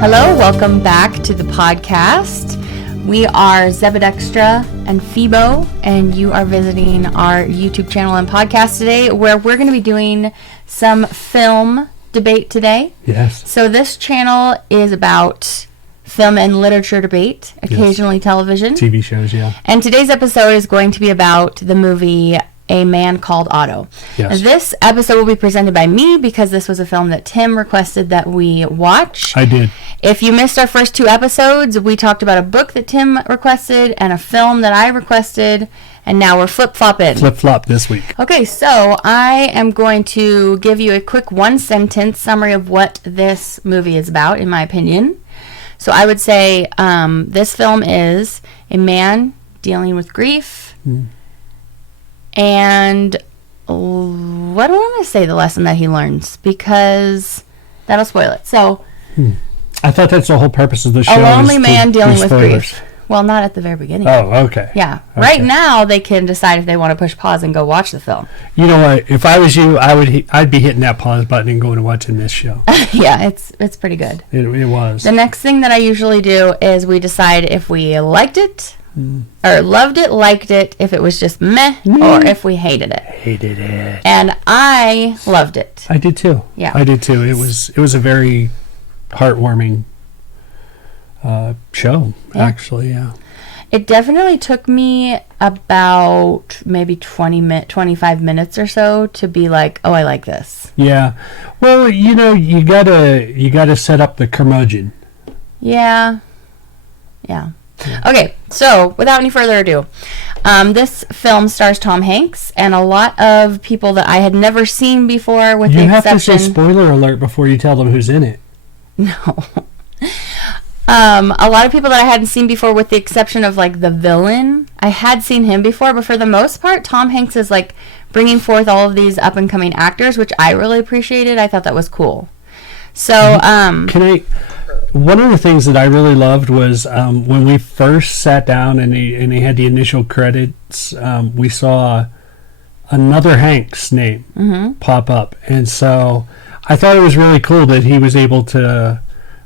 Hello, welcome back to the podcast. We are Zebadextra and Phebo, and you are visiting our YouTube channel and podcast today, where we're going to be doing some film debate today. Yes. So this channel is about film and literature debate, occasionally television. TV shows, yeah. And today's episode is going to be about the movie A Man Called Otto. Yes. This episode will be presented by me because this was a film that Tim requested that we watch. I did. If you missed our first two episodes, we talked about a book that Tim requested and a film that I requested, and now we're flip-flopping. Flip-flop this week. Okay, so I am going to give you a quick one-sentence summary of what this movie is about, in my opinion. So I would say this film is a man dealing with grief, and what do I want to say the lesson that he learns? Because that'll spoil it. So, I thought that's the whole purpose of the show. A lonely man dealing with grief. Well, not at the very beginning. Oh, okay. Yeah. Okay. Right now, they can decide if they want to push pause and go watch the film. You know what? If I was you, I'd be hitting that pause button and going and watching this show. Yeah, it's pretty good. It was. The next thing that I usually do is we decide if we liked it, or loved it, liked it, if it was just meh, or if we hated it. Hated it. And I loved it. I did too. Yeah. I did too. It was a very heartwarming show, actually, yeah. It definitely took me about maybe 25 minutes or so to be like, oh, I like this. Yeah. Well, you know, you gotta set up the curmudgeon. Yeah. Okay, so without any further ado, this film stars Tom Hanks and a lot of people that I had never seen before, with the exception... You have to say spoiler alert before you tell them who's in it. No. A lot of people that I hadn't seen before, with the exception of, like, the villain. I had seen him before, but for the most part, Tom Hanks is, like, bringing forth all of these up-and-coming actors, which I really appreciated. I thought that was cool. So, one of the things that I really loved was when we first sat down and he had the initial credits, we saw another Hanks name pop up. And so I thought it was really cool that he was able to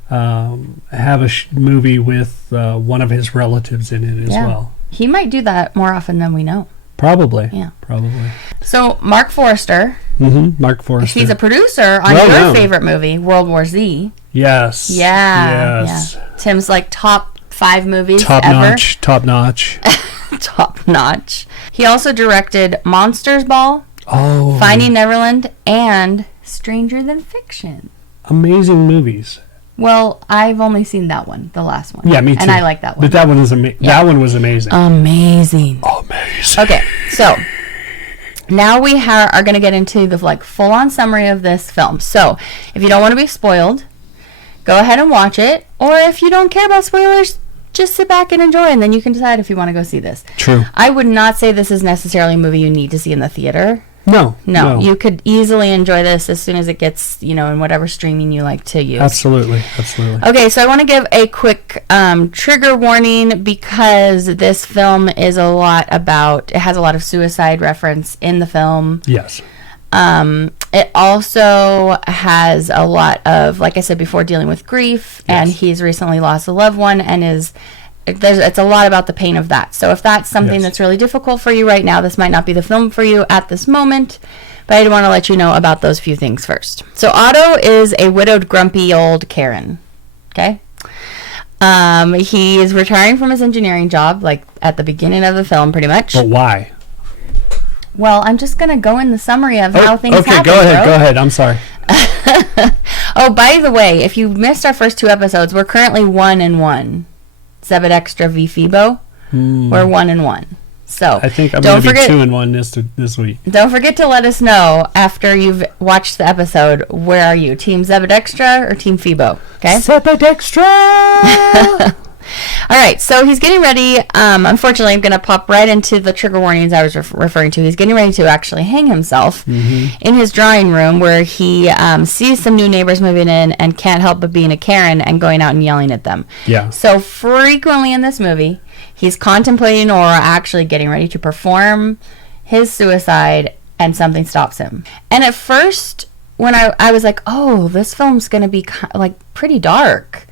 have a movie with one of his relatives in it as well. He might do that more often than we know. Probably. Yeah. Probably. So, Mark Forster. Mark Forster. He's a producer on your favorite movie, World War Z. Yes. Yeah. Tim's like top 5 movies ever. Top notch. Top notch. He also directed Monsters Ball, Oh. Finding Neverland, and Stranger Than Fiction. Amazing movies. Well, I've only seen that one, the last one. Yeah, me too. And I like that one. But that one is that one was amazing. Amazing. Amazing. Okay, so now we are going to get into the full-on summary of this film. So, if you don't want to be spoiled, go ahead and watch it. Or if you don't care about spoilers, just sit back and enjoy, and then you can decide if you want to go see this. True. I would not say this is necessarily a movie you need to see in the theater. No. You could easily enjoy this as soon as it gets, in whatever streaming you like to use. Absolutely. Okay, so I want to give a quick trigger warning, because this film is it has a lot of suicide reference in the film. Yes. It also has a lot of, like I said before, dealing with grief, and he's recently lost a loved one, and it's a lot about the pain of that. So if that's something that's really difficult for you right now, this might not be the film for you at this moment, but I want to let you know about those few things first. So Otto is a widowed, grumpy old Karen. Okay? He is retiring from his engineering job, like at the beginning of the film, pretty much. But why? Well, I'm just going to go in the summary of how things happen. Okay, go ahead. I'm sorry. Oh, by the way, if you missed our first 2 episodes, we're currently 1-1. Zebadextra v Phebo. We're 1-1. So I think I'm going to be 2-1 this week. Don't forget to let us know after you've watched the episode. Where are you, Team Zebadextra or Team Phebo? Okay. Zebadextra. All right, so he's getting ready. Unfortunately, I'm going to pop right into the trigger warnings I was referring to. He's getting ready to actually hang himself in his drawing room, where he sees some new neighbors moving in and can't help but being a Karen and going out and yelling at them. Yeah. So frequently in this movie, he's contemplating or actually getting ready to perform his suicide, and something stops him. And at first, when I was like, oh, this film's going to be pretty dark.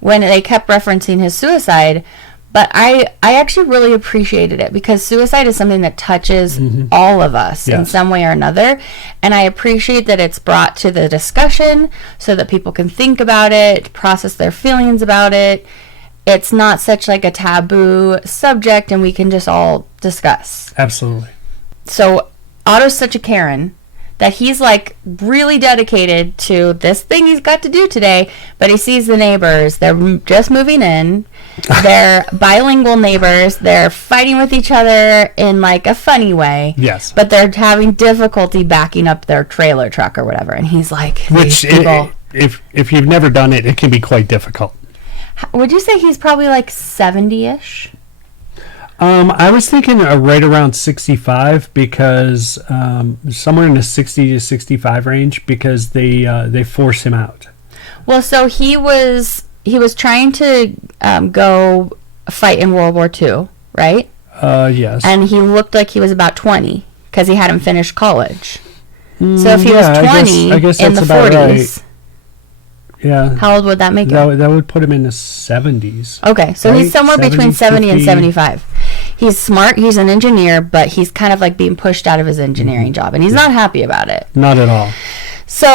when they kept referencing his suicide. But I actually really appreciated it because suicide is something that touches all of us in some way or another. And I appreciate that it's brought to the discussion so that people can think about it, process their feelings about it. It's not such like a taboo subject and we can just all discuss. Absolutely. So Otto's such a Karen that he's like really dedicated to this thing he's got to do today, but he sees the neighbors. They're just moving in. They're bilingual neighbors. They're fighting with each other in like a funny way. Yes. But they're having difficulty backing up their trailer truck or whatever. And he's like, which, if you've never done it, it can be quite difficult. Would you say he's probably like 70-ish? I was thinking right around 65 because somewhere in the 60 to 65 range because they force him out. Well, so he was trying to go fight in World War II, right? Yes. And he looked like he was about 20 because he hadn't finished college. So if he was 20 I guess in the 40s, right. Yeah. How old would that make him? That would put him in the 70s. Okay, so right? he's somewhere between 70 and 50. 75. He's smart, he's an engineer, but he's kind of like being pushed out of his engineering job, and he's not happy about it. Not at all. So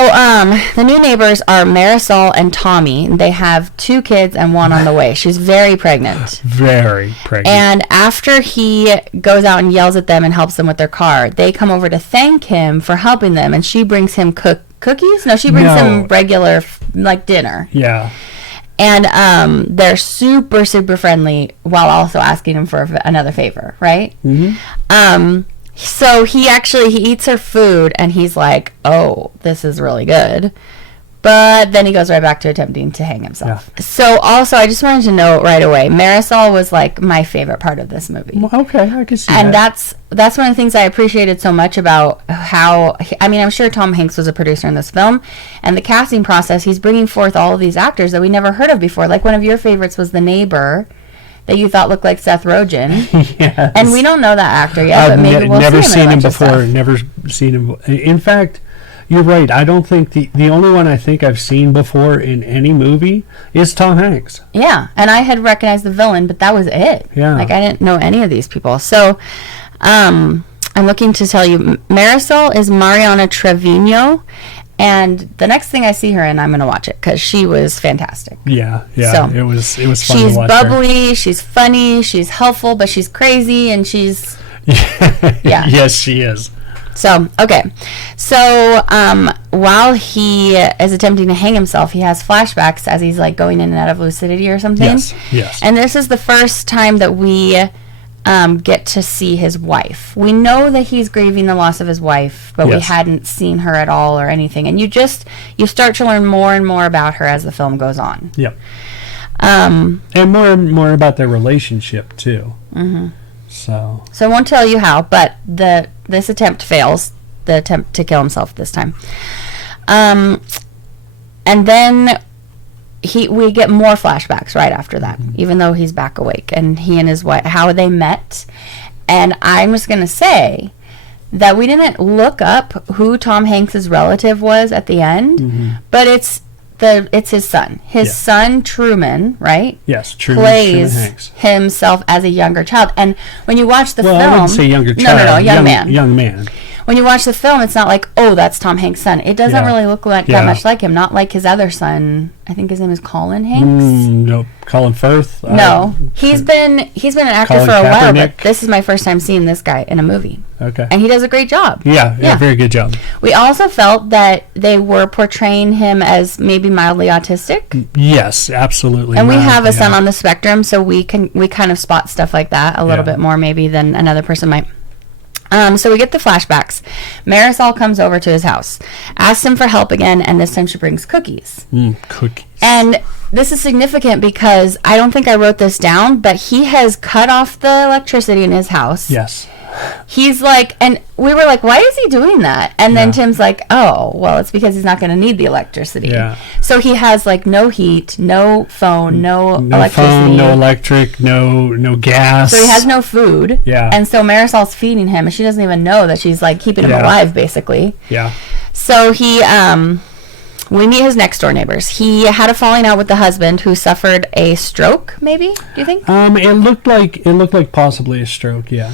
the new neighbors are Marisol and Tommy. They have 2 kids and 1 on the way. She's very pregnant. Very pregnant. And after he goes out and yells at them and helps them with their car, they come over to thank him for helping them, and she brings him cookies? No, she brings him regular, like, dinner. Yeah. And they're super, super friendly while also asking him for another favor, right? Mm-hmm. So he eats her food, and he's like, oh, this is really good. But then he goes right back to attempting to hang himself. Yeah. So also, I just wanted to note right away, Marisol was like my favorite part of this movie. Well, okay, I can see and that. And that's one of the things I appreciated so much about how, I mean, I'm sure Tom Hanks was a producer in this film, and the casting process, he's bringing forth all of these actors that we never heard of before. Like one of your favorites was the neighbor that you thought looked like Seth Rogen. Yes. And we don't know that actor yet, but maybe we'll never see him in a bunch before. of stuff. Never seen him. In fact, you're right. I don't think the only one I think I've seen before in any movie is Tom Hanks. Yeah, and I had recognized the villain, but that was it. Yeah. Like I didn't know any of these people. So I'm looking to tell you, Marisol is Mariana Trevino, and the next thing I see her in, I'm going to watch it because she was fantastic. Yeah. So, it was fun to watch. She's bubbly, she's funny, she's helpful, but she's crazy, and she's yeah. Yes, she is. So, okay. So, while he is attempting to hang himself, he has flashbacks as he's like going in and out of lucidity or something. Yes. And this is the first time that we get to see his wife. We know that he's grieving the loss of his wife, but we hadn't seen her at all or anything. And you start to learn more and more about her as the film goes on. Yep. And more about their relationship too. Mm-hmm. So I won't tell you how, but this attempt fails. The attempt to kill himself this time. And then we get more flashbacks right after that, even though he's back awake, and he and his wife, how they met. And I'm just going to say that we didn't look up who Tom Hanks' relative was at the end, but it's his son. His son, Truman, right? Yes, Truman plays Hanks. himself as a younger child. And when you watch the film... I wouldn't say younger child. No, young man. Young man. When you watch the film, it's not like, oh, that's Tom Hanks' son. It doesn't really look like that much like him. Not like his other son. I think his name is Colin Hanks. No, Colin Firth. No, he's been an actor Colin for a while, Kaepernick. but this is my first time seeing this guy in a movie. Okay. And he does a great job. Yeah, very good job. We also felt that they were portraying him as maybe mildly autistic. Yes, absolutely. And we have a son on the spectrum, so we kind of spot stuff like that a little bit more maybe than another person might. So we get the flashbacks. Marisol comes over to his house, asks him for help again, and this time she brings cookies. Cookies. And this is significant because I don't think I wrote this down, but he has cut off the electricity in his house. Yes. He's like, and we were like, why is he doing that? And then Tim's like, oh, well, it's because he's not going to need the electricity. Yeah. So he has like no heat, no phone, no electricity. Phone, no electric, no gas. So he has no food. Yeah. And so Marisol's feeding him, and she doesn't even know that she's like keeping him alive, basically. Yeah. So he we meet his next door neighbors. He had a falling out with the husband who suffered a stroke, maybe, do you think? It looked like possibly a stroke, yeah.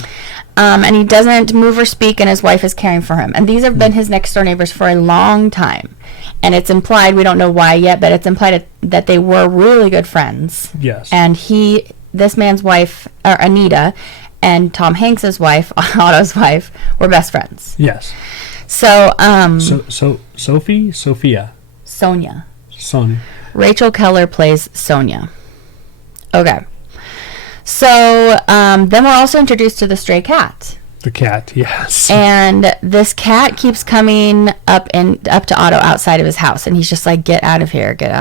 And he doesn't move or speak, and his wife is caring for him. And these have been his next door neighbors for a long time. And it's implied, we don't know why yet, but it's implied that they were really good friends. Yes. And this man's wife, or Anita, and Tom Hanks's wife, Otto's wife, were best friends. Yes. So, Sophia. Sonia. Sonia. Rachel Keller plays Sonia. Okay. So, then we're also introduced to the stray cat. The cat, yes. And this cat keeps coming up to Otto outside of his house, and he's just like, get out of here, get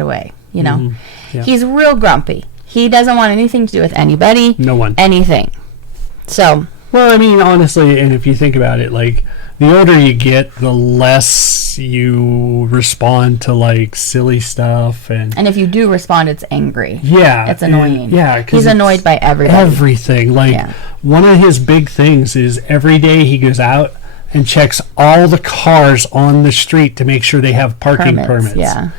away, you know? Mm-hmm. Yeah. He's real grumpy. He doesn't want anything to do with anybody. No one. Anything. So. Well, I mean, honestly, and if you think about it, like, the older you get, the less you respond to, like, silly stuff. And if you do respond, it's angry. Yeah. It's annoying. Yeah. He's annoyed by everybody. Everything. Like, one of his big things is every day he goes out and checks all the cars on the street to make sure they have parking permits. Yeah.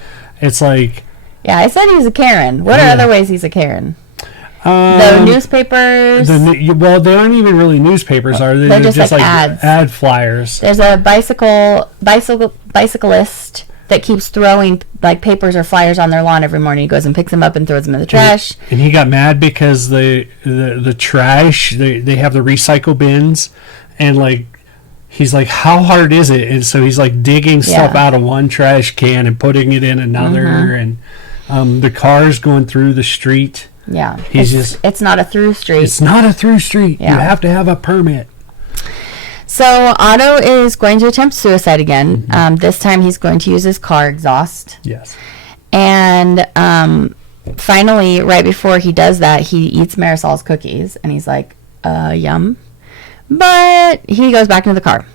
It's like... Yeah, I said he's a Karen. What are other ways he's a Karen? The newspapers. Well, they aren't even really newspapers, are they? They're just like ads. Ad flyers. There's a bicyclist that keeps throwing like papers or flyers on their lawn every morning. He goes and picks them up and throws them in the trash. And he got mad because the trash, they have the recycle bins, and like he's like, how hard is it? And so he's like digging stuff out of one trash can and putting it in another, and the cars going through the street. Yeah. It's not a through street. It's not a through street. Yeah. You have to have a permit. So Otto is going to attempt suicide again. This time he's going to use his car exhaust. Yes. And finally, right before he does that, he eats Marisol's cookies. And he's like, yum. But he goes back into the car.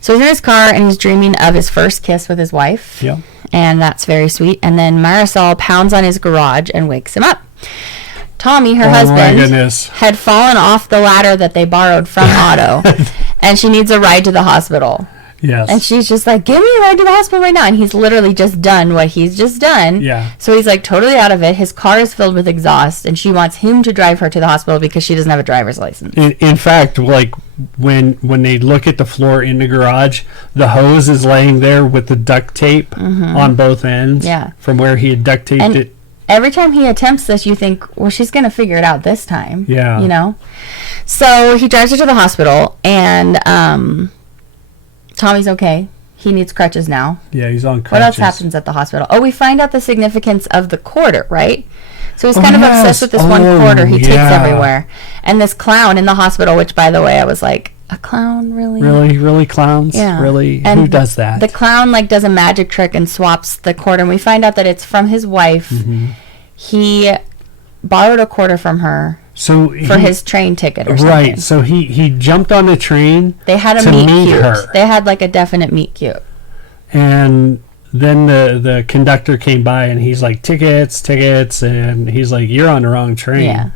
So he's in his car and he's dreaming of his first kiss with his wife. Yeah. And that's very sweet. And then Marisol pounds on his garage and wakes him up. Tommy, her husband, had fallen off the ladder that they borrowed from Otto, and she needs a ride to the hospital. Yes. And she's just like, give me a ride to the hospital right now. And he's literally just done what he's just done. Yeah. So he's like totally out of it. His car is filled with exhaust, and she wants him to drive her to the hospital because she doesn't have a driver's license. In fact, like when they look at the floor in the garage, the hose is laying there with the duct tape on both ends. Yeah. From where he had duct taped it. Every time he attempts this, you think, well, she's going to figure it out this time. Yeah. You know? So he drives her to the hospital, and Tommy's okay. He needs crutches now. Yeah, he's on crutches. What else happens at the hospital? Oh, we find out the significance of the quarter, right? So he's kind of obsessed with this one quarter he takes everywhere. And this clown in the hospital, which, by the way, I was like, a clown, really? Really clowns? Yeah. Really? And who does that? The clown like does a magic trick and swaps the quarter, and we find out that it's from his wife. He borrowed a quarter from her for his train ticket or something. Right. So he jumped on the train. They had a meet cute. Her. They had like a definite meet cute. And then the conductor came by and he's like, tickets, and he's like, you're on the wrong train. Yeah.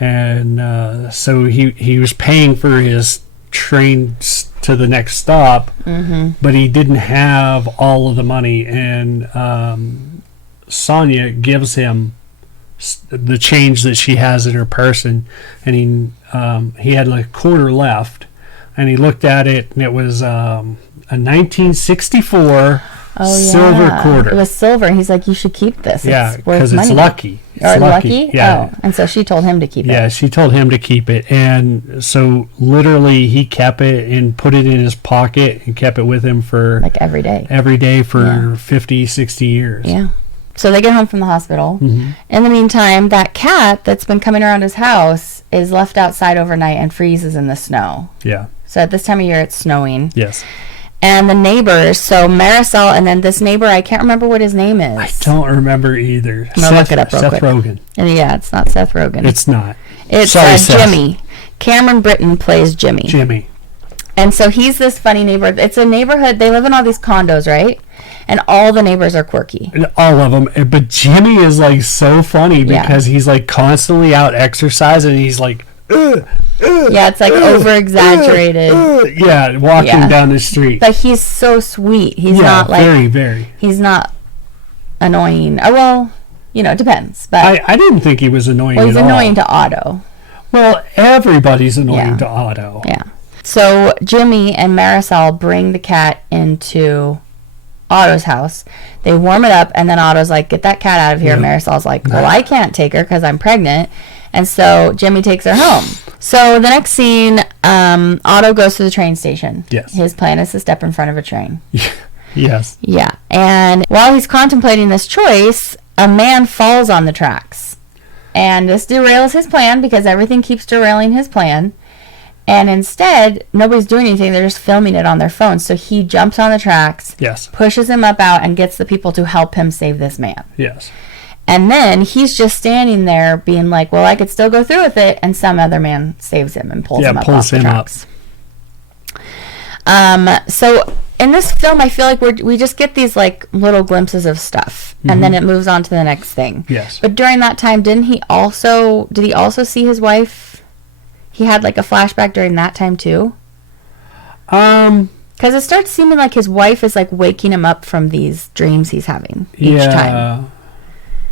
And so he was paying for his train to the next stop, but he didn't have all of the money, and Sonia gives him the change that she has in her purse, and he had like a quarter left, and he looked at it, and it was a 1964 silver quarter. It was silver, and he's like, you should keep this. Yeah, because it's lucky. It's lucky? Yeah. Oh, and so she told him to keep it. Yeah, she told him to keep it. And so literally he kept it and put it in his pocket and kept it with him for... like every day. Every day for 50, 60 years. Yeah. So they get home from the hospital. In the meantime, that cat that's been coming around his house is left outside overnight and freezes in the snow. Yeah. So at this time of year, it's snowing. Yes. And the neighbors, so Marisol and then this neighbor, I can't remember what his name is. I don't remember either. I'm going to look it up real quick. Seth Rogen. And yeah, it's not Seth Rogen. It's not. It's Jimmy. Cameron Britton plays Jimmy. Jimmy. And so he's this funny neighbor. It's a neighborhood. They live in all these condos, right? And all the neighbors are quirky. All of them. But Jimmy is like so funny because he's like constantly out exercising. And he's like Yeah, it's like over exaggerated. Yeah, walking down the street. But he's so sweet. He's not like very, very. He's not annoying. Oh, well, it depends. But I didn't think he was annoying. Well, he's at annoying all. to Otto. Well, everybody's annoying to Otto. Yeah. So Jimmy and Marisol bring the cat into Otto's house. They warm it up, and then Otto's like, "Get that cat out of here." Yeah. Marisol's like, "Well, I can't take her because I'm pregnant." And so Jimmy takes her home. So the next scene, Otto goes to the train station. Yes. His plan is to step in front of a train. Yes. Yeah. And while he's contemplating this choice, a man falls on the tracks. And this derails his plan because everything keeps derailing his plan. And instead, nobody's doing anything. They're just filming it on their phones. So he jumps on the tracks, yes, pushes him up out, and gets the people to help him save this man. Yes. And then he's just standing there being like, well, I could still go through with it. And some other man saves him and pulls him up off the tracks. So in this film, I feel like we just get these like little glimpses of stuff. Mm-hmm. And then it moves on to the next thing. Yes. But during that time, did he also see his wife? He had like a flashback during that time too? Because it starts seeming like his wife is like waking him up from these dreams he's having each time.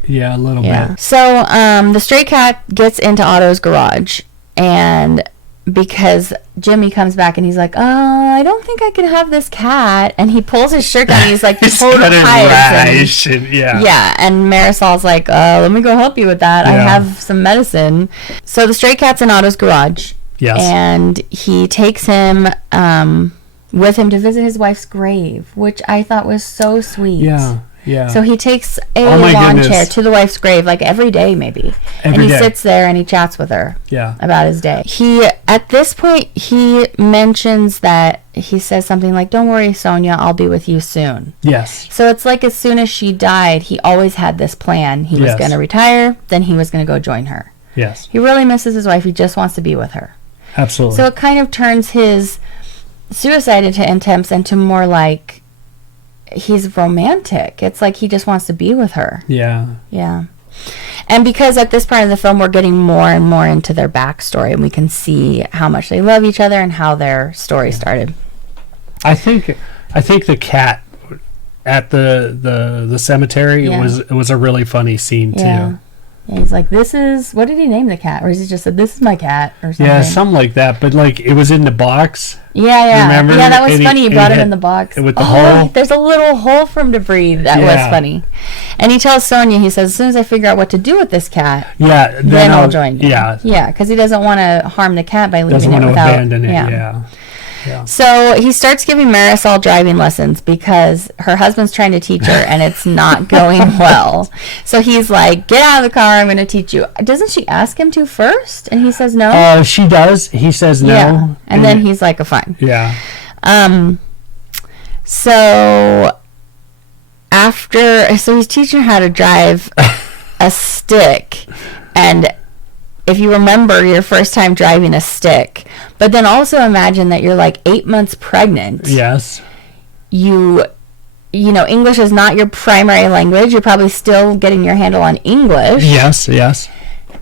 Yeah, a little bit. So the stray cat gets into Otto's garage, and because Jimmy comes back and he's like, I don't think I can have this cat. And he pulls his shirt down and he's like, total hides. Yeah, and Marisol's like, let me go help you with that. I have some medicine. So the stray cat's in Otto's garage. Yes. And he takes him with him to visit his wife's grave, which I thought was so sweet. Yeah. Yeah. So he takes a lawn chair to the wife's grave, like every day maybe. And he sits there and he chats with her about his day. At this point, he mentions that he says something like, "Don't worry, Sonia, I'll be with you soon." Yes. So it's like as soon as she died, he always had this plan. He was going to retire, then he was going to go join her. Yes. He really misses his wife. He just wants to be with her. Absolutely. So it kind of turns his suicide attempts into more like, he's romantic. It's like he just wants to be with her. Yeah. Yeah. And because at this part of the film we're getting more and more into their backstory, and we can see how much they love each other and how their story started. I think the cat at the cemetery was a really funny scene too. Yeah. And he's like, "This is," what did he name the cat? Or he just said, "This is my cat," or something. Yeah, something like that. But like it was in the box. Yeah. Remember? Yeah, that was funny. He brought him in the box. With the hole. There's a little hole for him to breathe. That was funny. And he tells Sonia, he says, "As soon as I figure out what to do with this cat, then I'll join you." Yeah, because he doesn't want to harm the cat by leaving it without. Abandon it. Yeah. So he starts giving Marisol driving lessons because her husband's trying to teach her and it's not going well. So he's like, "Get out of the car, I'm going to teach you." Doesn't she ask him to first? And he says no? She does. He says no. Yeah. And then he's like, "Fine." Yeah. So he's teaching her how to drive a stick. And if you remember your first time driving a stick, but then also imagine that you're like 8 months pregnant. Yes. You know, English is not your primary language. You're probably still getting your handle on English. Yes.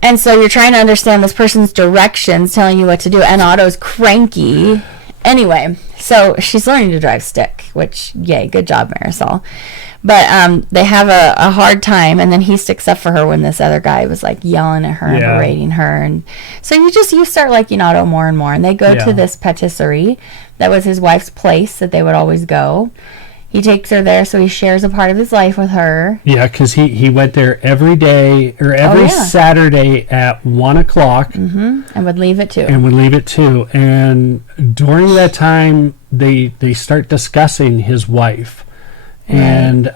And so you're trying to understand this person's directions, telling you what to do, and Otto's cranky. Anyway, so she's learning to drive stick, which, yay, good job, Marisol. But they have a hard time, and then he sticks up for her when this other guy was like yelling at her and berating her. And so you start liking Otto more and more. And they go to this patisserie that was his wife's place that they would always go. He takes her there, so he shares a part of his life with her. Yeah, because he went there every day or every Saturday at 1 o'clock. Mm-hmm. And would leave at 2. And during that time, they start discussing his wife. And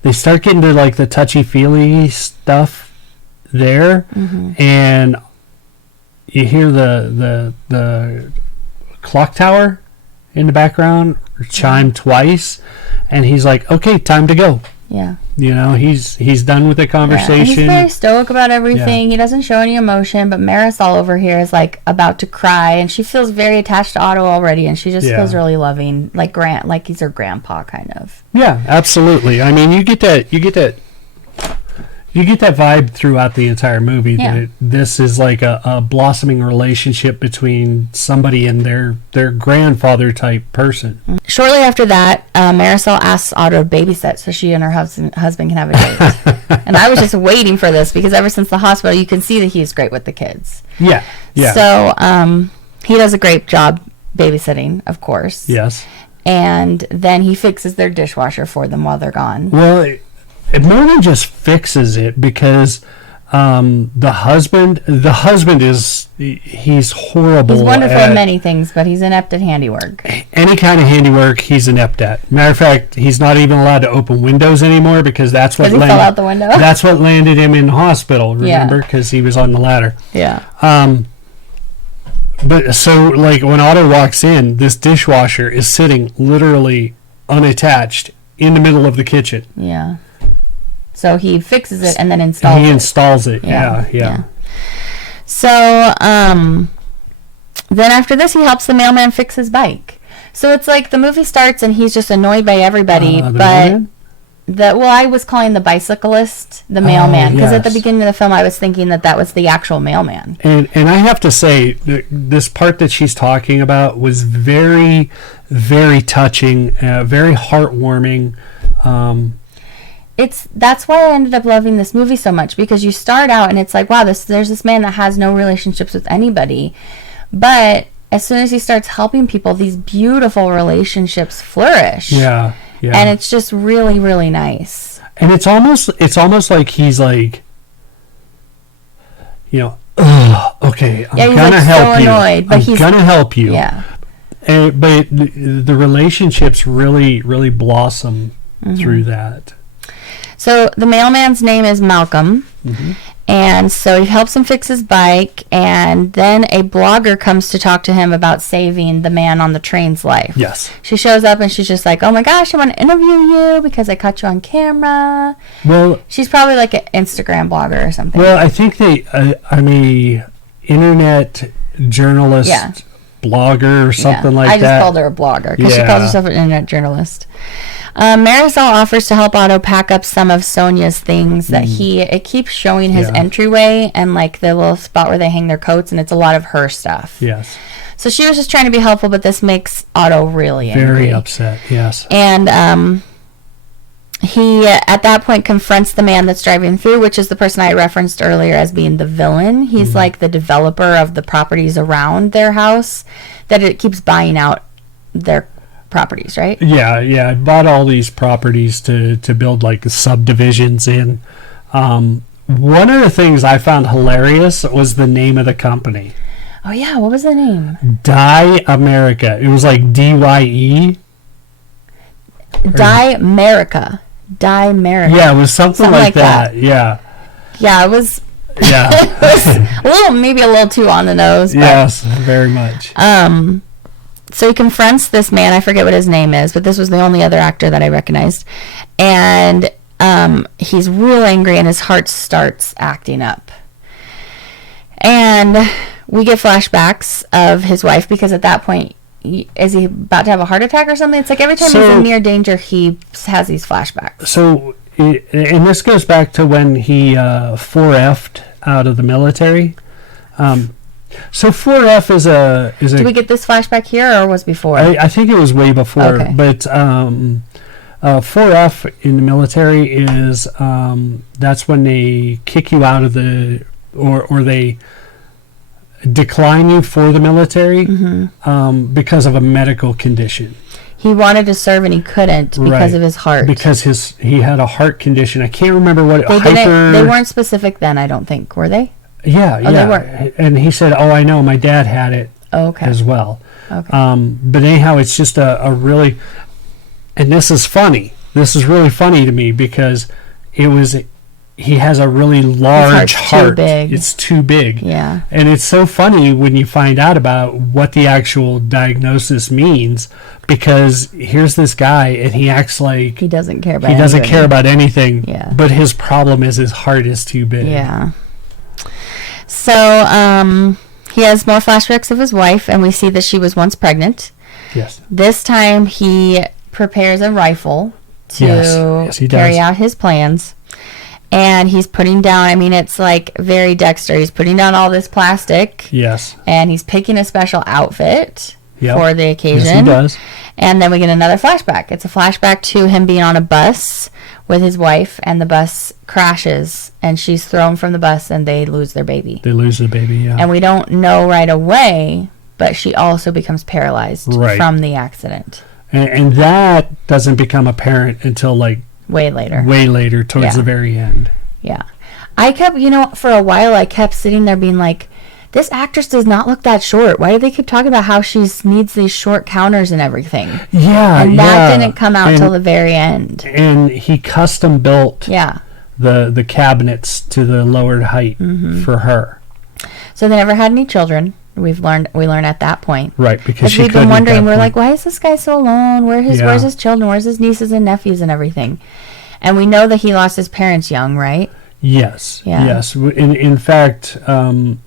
they start getting to like the touchy-feely stuff there. Mm-hmm. And you hear the clock tower in the background chime twice, and he's like, "Okay, time to go." Yeah. You know, he's done with the conversation. Yeah, he's very stoic about everything. He doesn't show any emotion, but Marisol over here is like about to cry, and she feels very attached to Otto already, and she just feels really loving, like like he's her grandpa kind of. Yeah, absolutely. I mean, you get that You get that vibe throughout the entire movie Yeah. that this is like a blossoming relationship between somebody and their grandfather type person. Shortly after that, Marisol asks Otto to babysit so she and her husband can have a date. And I was just waiting for this because ever since the hospital, you can see that he's great with the kids. Yeah, yeah. So he does a great job babysitting, of course. Yes. And then he fixes their dishwasher for them while they're gone. Well, it more than just fixes it because the husband he's horrible. He's wonderful at at many things, but he's inept at handiwork. any kind of handiwork. He's inept at. Matter of fact, he's not even allowed to open windows anymore because that's what Because he fell out the window. That's what landed him in the hospital. Remember, because he was on the ladder. Yeah. But so, like, when Otto walks in, this dishwasher is sitting literally unattached in the middle of the kitchen. Yeah. So he fixes it and then installs He it. installs it. Yeah. So, then after this, he helps the mailman fix his bike. So it's like the movie starts and he's just annoyed by everybody, The but mailman? I was calling the bicyclist the mailman because at the yes. beginning of the film I was thinking that was the actual mailman. And I have to say, this part that she's talking about was very, very touching, very heartwarming. That's why I ended up loving this movie so much, because you start out and it's like, wow, there's this man that has no relationships with anybody, but as soon as he starts helping people, these beautiful relationships flourish. Yeah. And it's just really, really nice. And it's almost like he's like, okay, I'm gonna help you. Annoyed, but I'm gonna help you. Yeah. But the relationships really, really blossom through that. So the mailman's name is Malcolm. Mm-hmm. And so he helps him fix his bike, and then a blogger comes to talk to him about saving the man on the train's life. Yes. She shows up and she's just like, oh my gosh, I want to interview you because I caught you on camera. Well, She's probably like an Instagram blogger or something. well, I think I'm a internet journalist, blogger, or something like that. I just called her a blogger because she calls herself an internet journalist. Marisol offers to help Otto pack up some of Sonia's things that it keeps showing his entryway and like the little spot where they hang their coats, and it's a lot of her stuff. Yes. So she was just trying to be helpful, but this makes Otto really angry. Very upset, yes. And he, at that point, confronts the man that's driving through, which is the person I referenced earlier as being the villain. He's like the developer of the properties around their house that it keeps buying out their properties, right? Yeah, I bought all these properties to build like subdivisions in. One of the things I found hilarious was the name of the company. Oh yeah, what was the name? Dye America. It was like DYE. Dye America. Yeah, it was something like that. Yeah. Yeah, it was. Yeah. It was maybe a little too on the nose. But, yes, very much. So he confronts this man. I forget what his name is, but this was the only other actor that I recognized. And he's real angry, and his heart starts acting up. And we get flashbacks of his wife, because at that point, is he about to have a heart attack or something? It's like every time he's in near danger, he has these flashbacks. So, and this goes back to when he 4F'd out of the military. So 4F is a. Did we get this flashback here, or was before? I think it was way before. Okay. But 4F in the military is that's when they kick you out of the or they decline you for the military because of a medical condition. He wanted to serve and he couldn't because of his heart. Because he had a heart condition. I can't remember what. They weren't specific then, I don't think, were they? Yeah. They were. And he said, "Oh, I know. My dad had it as well." Okay. But anyhow, it's just a really, and this is funny. This is really funny to me because he has a really large heart. Too big. It's too big. Yeah. And it's so funny when you find out about what the actual diagnosis means, because here's this guy and he acts like he doesn't care about anything. He doesn't care about anything. Yeah. But his problem is his heart is too big. Yeah. So he has more flashbacks of his wife, and we see that she was once pregnant. Yes. This time he prepares a rifle to Yes, he carry does. out his plans. And he's putting down, I mean, it's like very Dexter. He's putting down all this plastic. Yes. And he's picking a special outfit for the occasion. Yes, he does. And then we get another flashback. It's a flashback to him being on a bus with his wife, and the bus crashes, and she's thrown from the bus, and they lose their baby. They lose the baby, yeah. And we don't know right away, but she also becomes paralyzed from the accident. And that doesn't become apparent until, like, way later, towards the very end. Yeah. I kept, for a while, I kept sitting there being like, this actress does not look that short. Why do they keep talking about how she needs these short counters and everything? Yeah, and that didn't come out till the very end. And he custom built the cabinets to the lowered height for her. So they never had any children. We learned at that point. Right, because she we've been wondering, we're like, why is this guy so alone? Where's his children? Where's his nieces and nephews and everything? And we know that he lost his parents young, right? Yes. Yeah. Yes. In fact,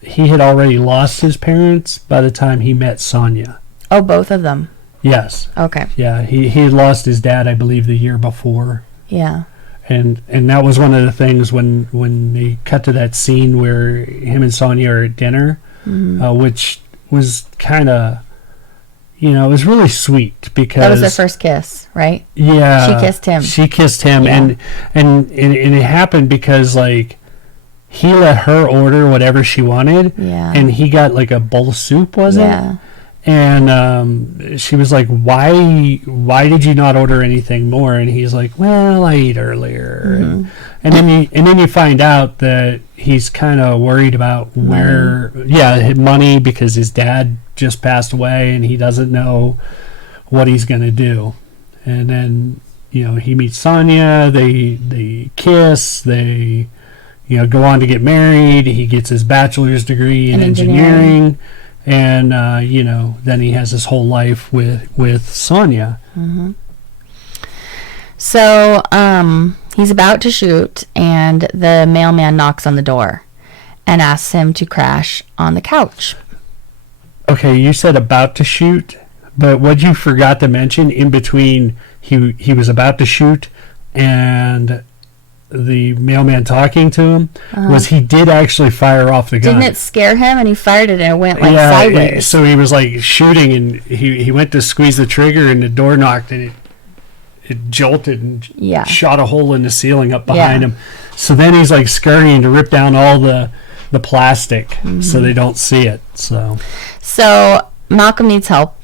he had already lost his parents by the time he met Sonia. Oh, both of them. Yes. Okay. Yeah, he had lost his dad, I believe, the year before. Yeah. And that was one of the things when they cut to that scene where him and Sonia are at dinner, which was kind of, it was really sweet because that was their first kiss, right? Yeah, she kissed him, yeah. and it happened because like he let her order whatever she wanted, and he got like a bowl of soup, was it? And she was like, why did you not order anything more? And he's like, well, I ate earlier. And then you find out that he's kind of worried about his money, because his dad just passed away and he doesn't know what he's going to do. And then, he meets Sonia, they kiss, they, go on to get married. He gets his bachelor's degree in engineering. And, then he has his whole life with Sonia. So, he's about to shoot, and the mailman knocks on the door and asks him to crash on the couch. Okay, you said about to shoot, but what you forgot to mention in between he was about to shoot and the mailman talking to him was he did actually fire off the gun. Didn't it scare him? And he fired it and it went like sideways. So he was like shooting, and he went to squeeze the trigger, and the door knocked, and it jolted and shot a hole in the ceiling up behind him. So then he's like scurrying to rip down all the plastic so they don't see it. So Malcolm needs help,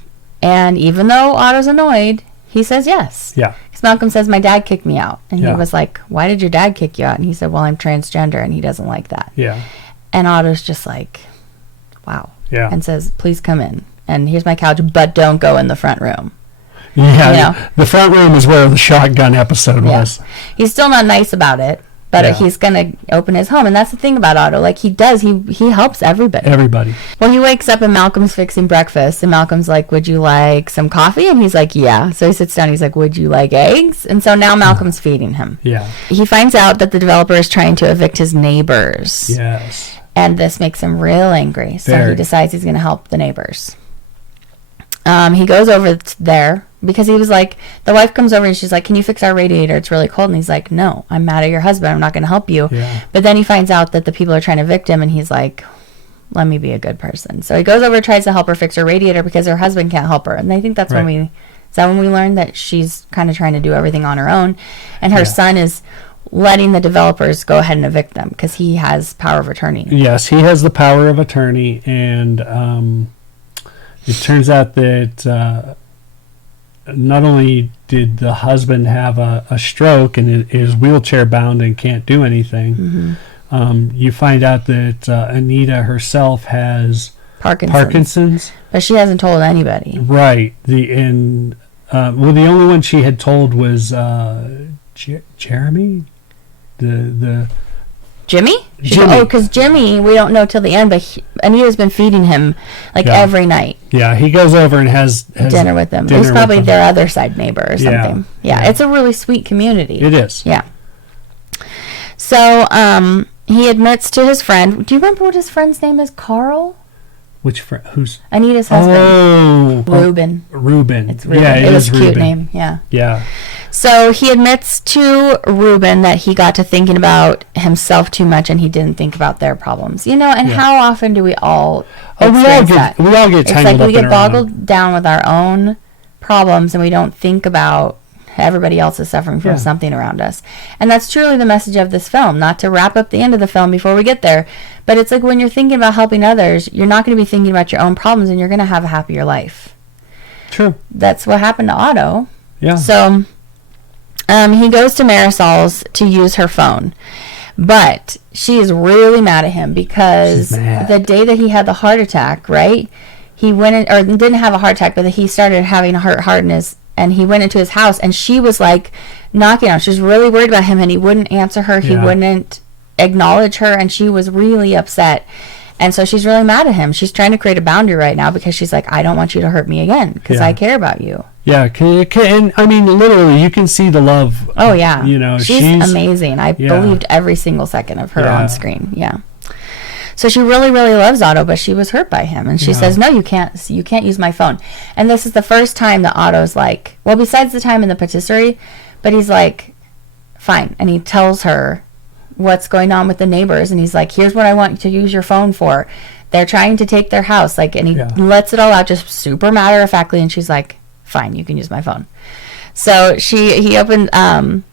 and even though Otto's annoyed, he says yes. Yeah. Because Malcolm says, my dad kicked me out. And he was like, why did your dad kick you out? And he said, well, I'm transgender, and he doesn't like that. Yeah. And Otto's just like, wow. Yeah. And says, please come in. And here's my couch, but don't go in the front room. Yeah. The front room is where the shotgun episode was. He's still not nice about it, but he's going to open his home. And that's the thing about Otto. Like, he helps everybody. Well, he wakes up and Malcolm's fixing breakfast. And Malcolm's like, would you like some coffee? And he's like, yeah. So he sits down. He's like, would you like eggs? And so now Malcolm's feeding him. Yeah. He finds out that the developer is trying to evict his neighbors. Yes. And this makes him real angry. So he decides he's going to help the neighbors. He goes over there because he was like, the wife comes over and she's like, can you fix our radiator? It's really cold. And he's like, no, I'm mad at your husband. I'm not going to help you. Yeah. But then he finds out that the people are trying to evict him, and he's like, let me be a good person. So he goes over and tries to help her fix her radiator because her husband can't help her. And I think that's when we learned that she's kind of trying to do everything on her own. And her son is letting the developers go ahead and evict them because he has power of attorney. Yes, he has the power of attorney. And it turns out that not only did the husband have a stroke and is wheelchair bound and can't do anything, you find out that Anita herself has Parkinson's. But she hasn't told anybody. Right. The only one she had told was Jeremy. The Jimmy? Jimmy. Oh, because Jimmy, we don't know till the end, but Anita's been feeding him every night. Yeah, he goes over and has dinner with them. It's probably their other side neighbor or something. Yeah, it's a really sweet community. It is. Yeah. So he admits to his friend. Do you remember what his friend's name is? Carl? Which friend? Who's? Anita's husband. Oh. Reuben. Reuben. It's Reuben. Yeah, it was a cute Reuben. name. Yeah. Yeah. So he admits to Ruben that he got to thinking about himself too much and he didn't think about their problems. And how often do we all experience that? We all get tangled up in our own. It's like we get boggled down with our own problems and we don't think about everybody else is suffering from something around us. And that's truly the message of this film. Not to wrap up the end of the film before we get there, but it's like when you're thinking about helping others, you're not going to be thinking about your own problems and you're going to have a happier life. True. That's what happened to Otto. Yeah. So he goes to Marisol's to use her phone. But she is really mad at him because the day that he had the heart attack, right? He went in, or didn't have a heart attack, but he started having a heart in his, and he went into his house and she was like knocking on him. She was really worried about him and he wouldn't answer her. He wouldn't acknowledge her and she was really upset. And so she's really mad at him. She's trying to create a boundary right now because she's like, I don't want you to hurt me again because I care about you. Yeah, and I mean, literally, you can see the love. Oh, yeah. She's amazing. I Yeah. believed every single second of her on screen. Yeah. So she really, really loves Otto, but she was hurt by him. And she says, no, you can't use my phone. And this is the first time that Otto's like, well, besides the time in the patisserie, but he's like, fine. And he tells her what's going on with the neighbors. And he's like, here's what I want you to use your phone for. They're trying to take their house. Like, and he lets it all out just super matter-of-factly. And she's like, fine, you can use my phone. So he opened, and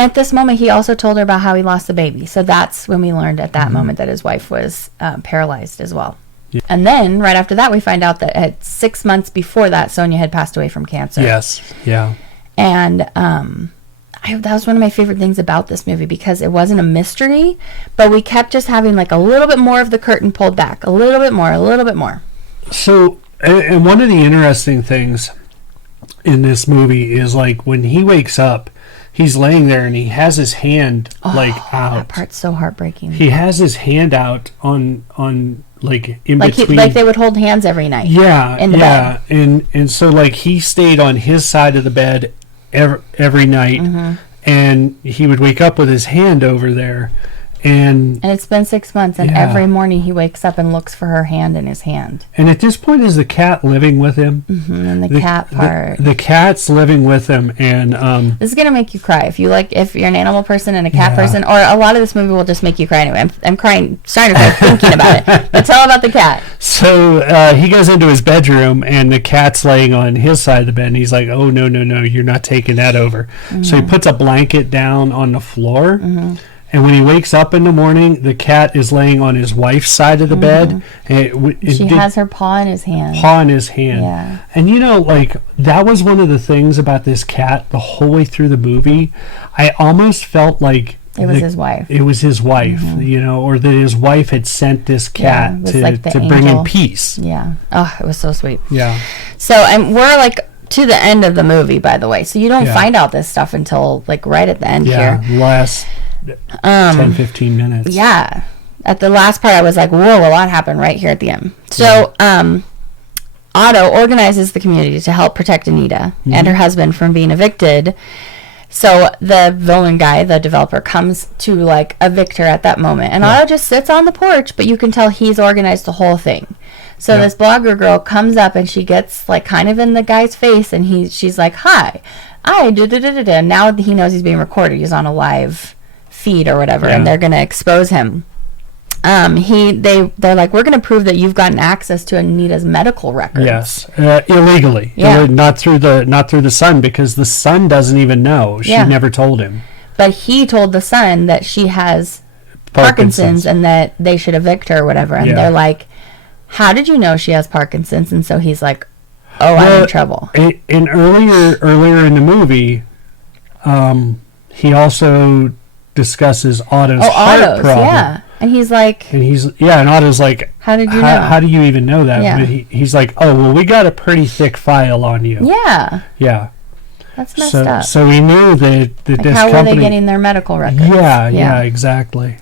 at this moment, he also told her about how he lost the baby. So that's when we learned at that moment that his wife was paralyzed as well. Yeah. And then right after that, we find out that at 6 months before that, Sonia had passed away from cancer. Yes. Yeah. And that was one of my favorite things about this movie because it wasn't a mystery, but we kept just having like a little bit more of the curtain pulled back, a little bit more. So, and one of the interesting things in this movie is like when he wakes up, he's laying there and he has his hand out. That part's so heartbreaking. He has his hand out on like in between. Like they would hold hands every night. Yeah, in the bed. And so like he stayed on his side of the bed every night, and he would wake up with his hand over there. And it's been 6 months, and every morning he wakes up and looks for her hand in his hand. And at this point, is the cat living with him? And the cat part. The cat's living with him, and this is gonna make you cry if you're an animal person and a cat person, or a lot of this movie will just make you cry anyway. I'm crying, starting to cry thinking about it. But tell about the cat. So he goes into his bedroom, and the cat's laying on his side of the bed, and he's like, "Oh no, you're not taking that over." So he puts a blanket down on the floor. And when he wakes up in the morning, the cat is laying on his wife's side of the bed. And she has her paw in his hand. Yeah. And like, that was one of the things about this cat the whole way through the movie. I almost felt like it was his wife. It was his wife, or that his wife had sent this cat to bring him peace. Yeah. Oh, it was so sweet. Yeah. So, and we're like to the end of the movie, by the way. So you don't find out this stuff until like right at the end here. Yeah, last 10-15 minutes. Yeah. At the last part, I was like, whoa, a lot happened right here at the end. So, Otto organizes the community to help protect Anita and her husband from being evicted. So the villain guy, the developer, comes to like evict her at that moment. And Otto just sits on the porch, but you can tell he's organized the whole thing. So this blogger girl comes up and she gets like kind of in the guy's face, and she's like, hi, I da-da-da-da-da. Now he knows he's being recorded. He's on a live feed or whatever, and they're going to expose him. They're like, we're going to prove that you've gotten access to Anita's medical records. Yes, illegally. Not through the son, because the son doesn't even know. She never told him. But he told the son that she has Parkinson's and that they should evict her or whatever. And they're like, how did you know she has Parkinson's? And so he's like, I'm in trouble. And earlier in the movie, he also discusses Otto's heart problem. Yeah. And he's like... And Otto's like... How did you know? How do you even know that? Yeah. But he's like, oh, well, we got a pretty thick file on you. Yeah. Yeah. That's messed up. So we knew that this company... How were they getting their medical records? Yeah, exactly.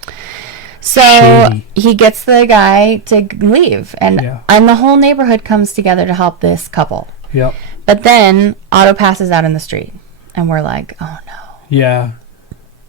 So Shady. He gets the guy to leave. And the whole neighborhood comes together to help this couple. Yep. But then Otto passes out in the street. And we're like, oh, no. Yeah.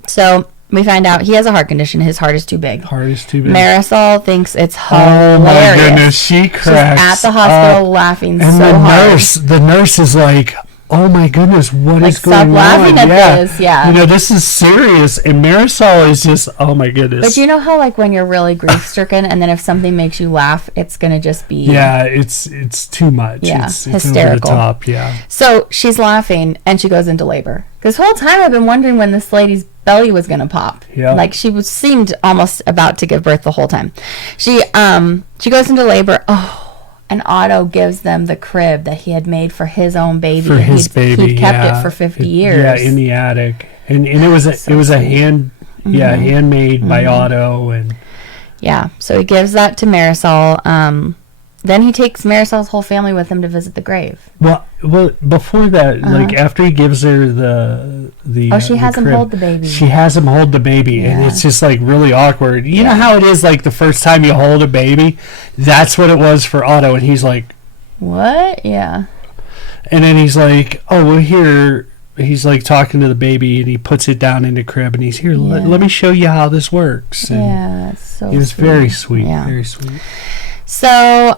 So... we find out he has a heart condition. His heart is too big. Marisol thinks it's hilarious. Oh my goodness, she cracks. She's at the hospital laughing so hard. And the nurse is like, oh my goodness, what like, is going on? stop laughing at this. Yeah. You know, this is serious. And Marisol is just, oh my goodness. But you know how, like, when you're really grief-stricken, and then if something makes you laugh, it's going to just be... Yeah, it's too much. Yeah, it's hysterical. over the top, yeah. So she's laughing, and she goes into labor. This whole time I've been wondering when this lady's belly was going to pop. Yeah. Like, seemed almost about to give birth the whole time. She goes into labor. Oh, and Otto gives them the crib that he had made for his own baby. For his baby, He'd kept it for 50 years. Yeah, in the attic. And it was a handmade by Otto. And yeah, so he gives that to Marisol. Then he takes Marisol's whole family with him to visit the grave. Well, before that, like after he gives her the she has him hold the baby. She has him hold the baby, and it's just like really awkward. You know how it is, like the first time you hold a baby, that's what it was for Otto, and he's like, "What?" Yeah. And then he's like, "Oh, well, here." He's like talking to the baby, and he puts it down in the crib, and he's here. Let me show you how this works. And it's so. It was sweet. very sweet. Yeah. Very sweet. So,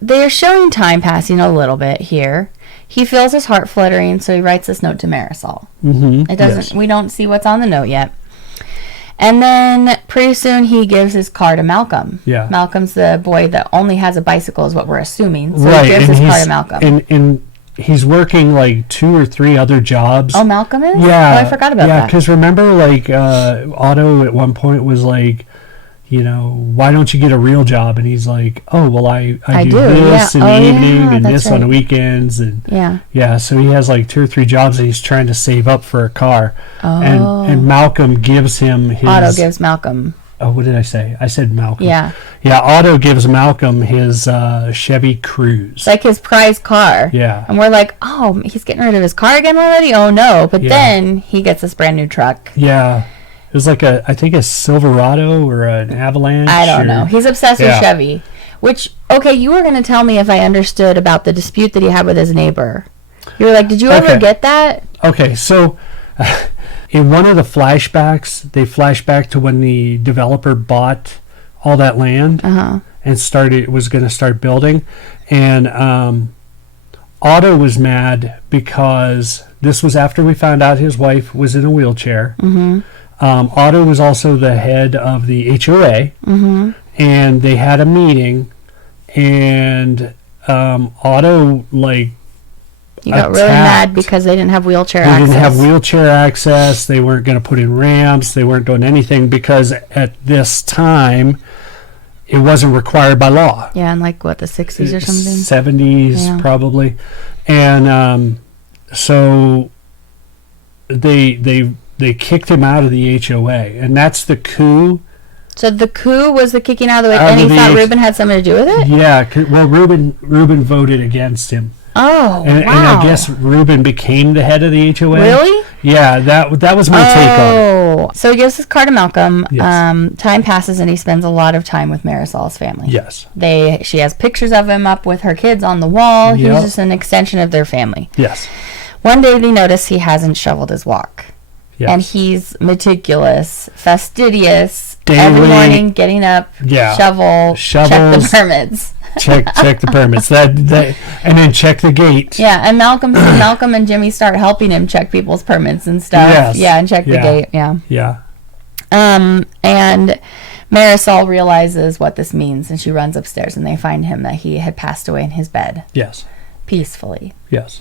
they're showing time passing a little bit here. He feels his heart fluttering, so he writes this note to Marisol. Mm-hmm. It doesn't. We don't see what's on the note yet. And then pretty soon he gives his car to Malcolm. Yeah. Malcolm's the boy that only has a bicycle, is what we're assuming. So right. he gives his car to Malcolm. And he's working like 2 or 3 other jobs. Oh, Malcolm is? Yeah. Oh, I forgot about that. Yeah, because remember, like Otto at one point was like, you know, why don't you get a real job? And he's like, oh, well, I do this in the evening and this on the weekends. And yeah, so he has like 2 or 3 jobs, and he's trying to save up for a car. Oh. And Malcolm gives him his... Otto gives Malcolm... Oh, what did I say? I said Malcolm. Yeah. Yeah, Otto gives Malcolm his Chevy Cruze. It's like his prize car. Yeah. And we're like, oh, he's getting rid of his car again already? Oh, no. But then he gets this brand new truck. Yeah. It was like I think a Silverado or an Avalanche. I don't know. He's obsessed with Chevy. Which, okay, you were going to tell me if I understood about the dispute that he had with his neighbor. You were like, did you ever get that? Okay, so in one of the flashbacks, they flash back to when the developer bought all that land and was going to start building. And Otto was mad because this was after we found out his wife was in a wheelchair. Mm-hmm. Otto was also the head of the HOA, and they had a meeting, and Otto, like, he got really mad because they didn't have wheelchair access. They didn't have wheelchair access. They weren't going to put in ramps. They weren't doing anything because at this time, it wasn't required by law. Yeah, in like, what, the 60s or something? 70s, probably. And so they kicked him out of the HOA, and that's the coup. So the coup was the kicking out of the way, and he thought Reuben had something to do with it? Yeah, well, Reuben voted against him. Oh, and I guess Reuben became the head of the HOA. Really? Yeah, that was my take on it. Oh, so he gives his car to Malcolm. Yes. Time passes, and he spends a lot of time with Marisol's family. Yes. She has pictures of him up with her kids on the wall. He's just an extension of their family. Yes. One day they notice he hasn't shoveled his walk. Yes. And he's meticulous, fastidious, daily, every morning getting up, shovels, check the permits. check the permits. That and then check the gate. Yeah, and Malcolm and Jimmy start helping him check people's permits and stuff. Yes. Yeah, and check the gate. Yeah. Yeah. And Marisol realizes what this means, and she runs upstairs, and they find him that he had passed away in his bed. Yes. Peacefully. Yes.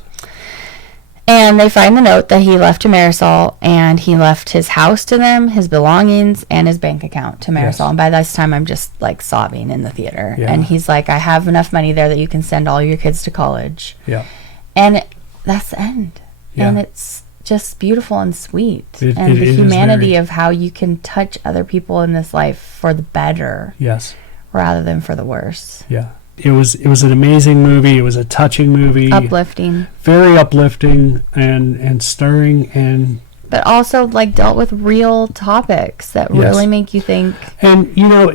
And they find the note that he left to Marisol, and he left his house to them, his belongings, and his bank account to Marisol. Yes. And by this time, I'm just like sobbing in the theater. Yeah. And he's like, I have enough money there that you can send all your kids to college. Yeah. And that's the end. Yeah. And it's just beautiful and sweet. The humanity of how you can touch other people in this life for the better. Yes. Rather than for the worse. Yeah. It was an amazing movie. It was a touching movie. Uplifting. Very uplifting and stirring, and but also like dealt with real topics that really make you think. And you're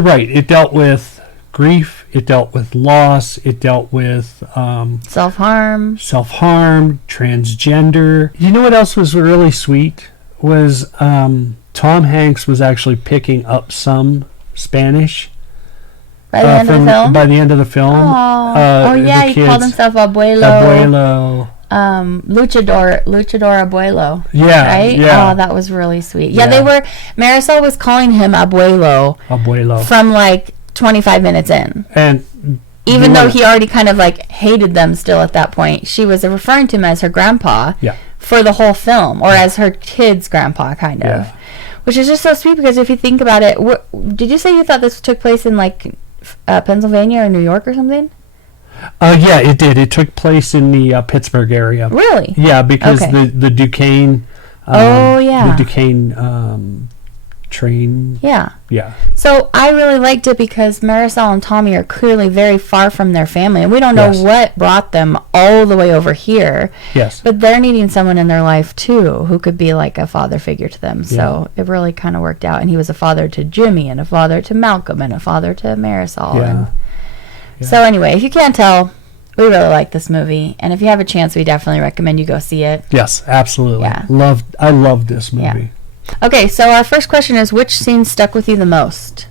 right. It dealt with grief. It dealt with loss. It dealt with self-harm, transgender. You know what else was really sweet was Tom Hanks was actually picking up some Spanish. By the end of the film? By the end of the film. He called himself Abuelo. Luchador Abuelo. Yeah. Right? Yeah. Oh, that was really sweet. Yeah, Marisol was calling him Abuelo. From like 25 minutes in. And even though he already kind of like hated them still at that point, she was referring to him as her grandpa for the whole film, or as her kid's grandpa, kind of. Which is just so sweet, because if you think about it, did you say you thought this took place in like Pennsylvania or New York or something? Yeah, it did. It took place in the Pittsburgh area. Really? Yeah, because the Duquesne. The Duquesne train. Yeah. Yeah. So I really liked it because Marisol and Tommy are clearly very far from their family, and we don't know what brought them all the way over here. Yes. But they're needing someone in their life too who could be like a father figure to them. So it really kind of worked out, and he was a father to Jimmy, and a father to Malcolm, and a father to Marisol. Yeah. So anyway, if you can't tell, we really like this movie, and if you have a chance, we definitely recommend you go see it. Yes, absolutely. Yeah. I loved this movie. Yeah. Okay, so our first question is, which scene stuck with you the most?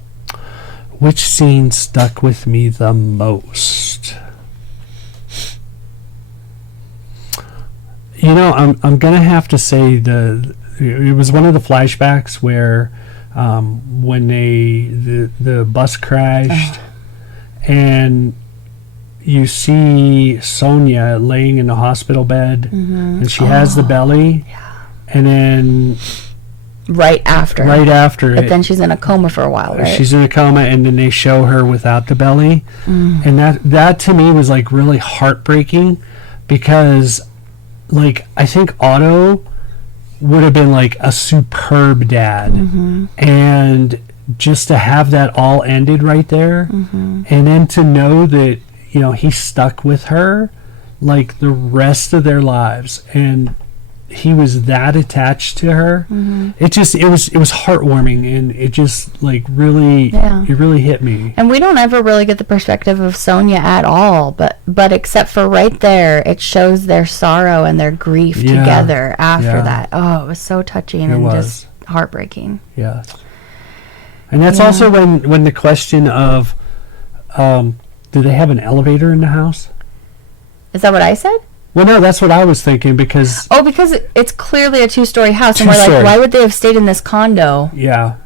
Which scene stuck with me the most? You know, I'm gonna have to say it was one of the flashbacks where when the bus crashed and you see Sonia laying in the hospital bed and she has the belly, and then right after but then she's in a coma for a while, right? She's in a coma, and then they show her without the belly, and that to me was like really heartbreaking, because like I think Otto would have been like a superb dad, and just to have that all ended right there, and then to know that, you know, he stuck with her like the rest of their lives, and he was that attached to her. It was heartwarming, and it just like really it really hit me. And we don't ever really get the perspective of Sonia at all, but except for right there, it shows their sorrow and their grief together after that. Oh, it was so touching just heartbreaking. Yeah. And that's also when the question of do they have an elevator in the house? Is that what I said? Well, no, that's what I was thinking, because it's clearly a two-story house, and we're like, why would they have stayed in this condo? Yeah.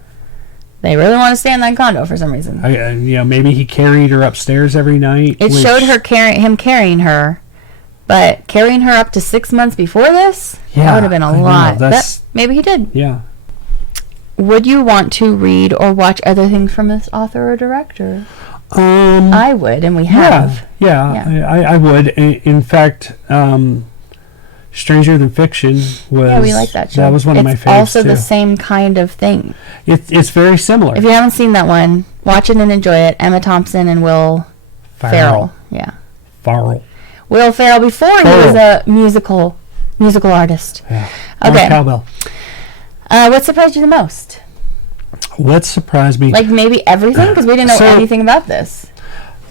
They really want to stay in that condo for some reason. Maybe he carried her upstairs every night. It showed him carrying her, but carrying her up to 6 months before this, that would have been a lot. Maybe he did. Yeah. Would you want to read or watch other things from this author or director? I would, and we have. I would. In fact, Stranger Than Fiction was. Yeah, we like that show. That was one of my favorites. It's also the same kind of thing. It's very similar. If you haven't seen that one, watch it and enjoy it. Emma Thompson and Will Ferrell. Yeah. Will Ferrell before he was a musical artist. Yeah. Okay. Cowbell. What surprised you the most? What surprised me? Like maybe everything, because we didn't know anything about this.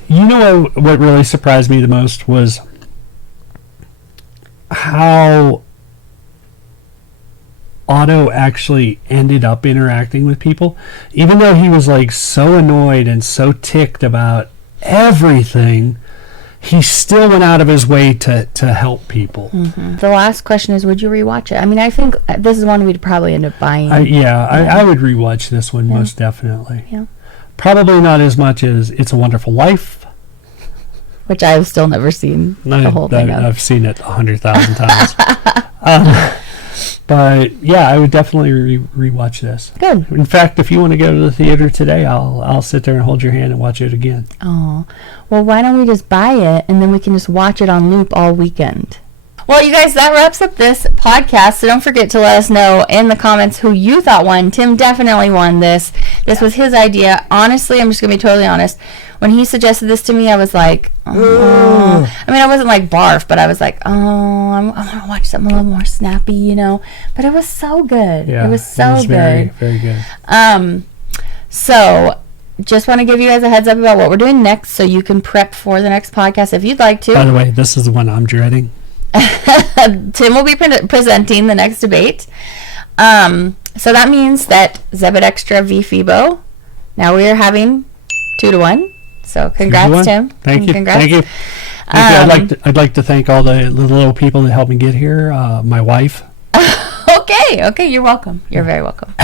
You know what really surprised me the most was how Otto actually ended up interacting with people. Even though he was like so annoyed and so ticked about everything, he still went out of his way to help people. The last question is, would you rewatch it? I mean, I think this is one we'd probably end up buying. I would rewatch this one most definitely. Yeah. Probably not as much as It's a Wonderful Life, which I've still never seen the whole thing of. I've seen it 100,000 times. But yeah, I would definitely rewatch this. Good. In fact, if you want to go to the theater today, I'll sit there and hold your hand and watch it again. Oh, well, why don't we just buy it and then we can just watch it on loop all weekend? Well, you guys, that wraps up this podcast. So don't forget to let us know in the comments who you thought won. Tim definitely won this. This was his idea. Honestly, I'm just going to be totally honest. When he suggested this to me, I was like, oh. I mean, I wasn't like barf, but I was like, oh, I want to watch something a little more snappy, you know. But it was so good. Yeah, it was so good. Very, very good. So just want to give you guys a heads up about what we're doing next so you can prep for the next podcast if you'd like to. By the way, this is the one I'm dreading. Tim will be presenting the next debate. So that means that Zebadextra v Phebo. Now we are having 2-1. So congrats, Tim. Thank you. Congrats. Thank you. I'd like to thank all the little people that helped me get here. My wife. Okay. You're welcome. You're very welcome.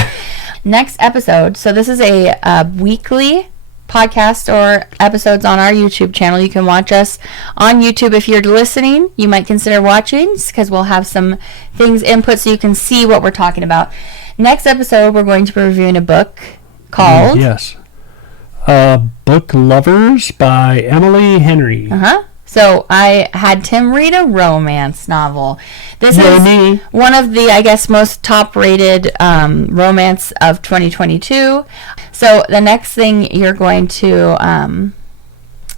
Next episode. So this is a weekly podcast or episodes on our YouTube channel. You can watch us on YouTube. If you're listening, you might consider watching because we'll have some things input so you can see what we're talking about. Next episode, we're going to be reviewing a book called Book Lovers by Emily Henry. So I had Tim read a romance novel. This is one of the, I guess, most top-rated romance of 2022. So the next thing you're going to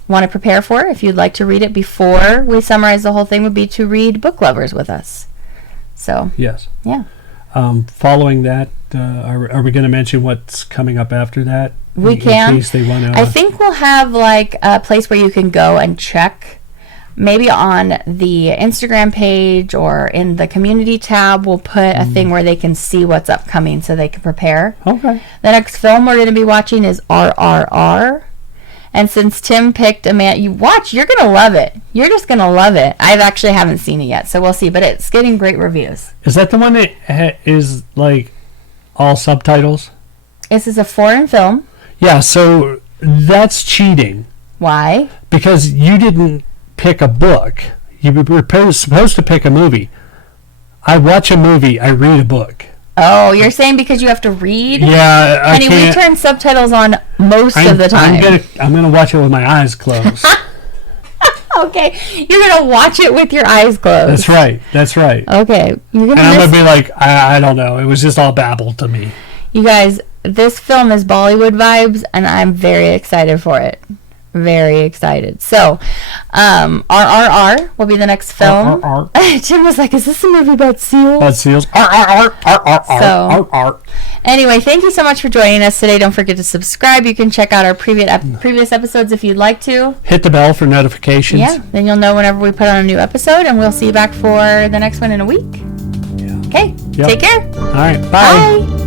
want to prepare for, if you'd like to read it before we summarize the whole thing, would be to read Book Lovers with us. So yes, yeah. Following that, are we going to mention what's coming up after that? We can. In case they want to. I think we'll have like a place where you can go and check. Maybe on the Instagram page or in the community tab, we'll put a thing where they can see what's upcoming so they can prepare. Okay. The next film we're going to be watching is RRR. And since Tim picked A Man, you're going to love it. You're just going to love it. I actually haven't seen it yet, so we'll see. But it's getting great reviews. Is that the one that is like all subtitles? This is a foreign film. Yeah, so that's cheating. Why? Because you didn't pick a book. You were supposed to pick a movie. I watch a movie, I read a book. Oh, you're saying because you have to read? Yeah, Honey, we turn subtitles on most of the time. I'm gonna watch it with my eyes closed. Okay, you're gonna watch it with your eyes closed. That's right. Okay, I'm gonna be like, I don't know. It was just all babble to me. You guys, this film is Bollywood vibes, and I'm very excited for it. Very excited. So, RRR will be the next film. Jim was like, is this a movie about seals? About seals. So, anyway, thank you so much for joining us today. Don't forget to subscribe. You can check out our previous episodes if you'd like to. Hit the bell for notifications. Yeah, then you'll know whenever we put on a new episode, and we'll see you back for the next one in a week. Yeah. Okay, Take care. All right, Bye.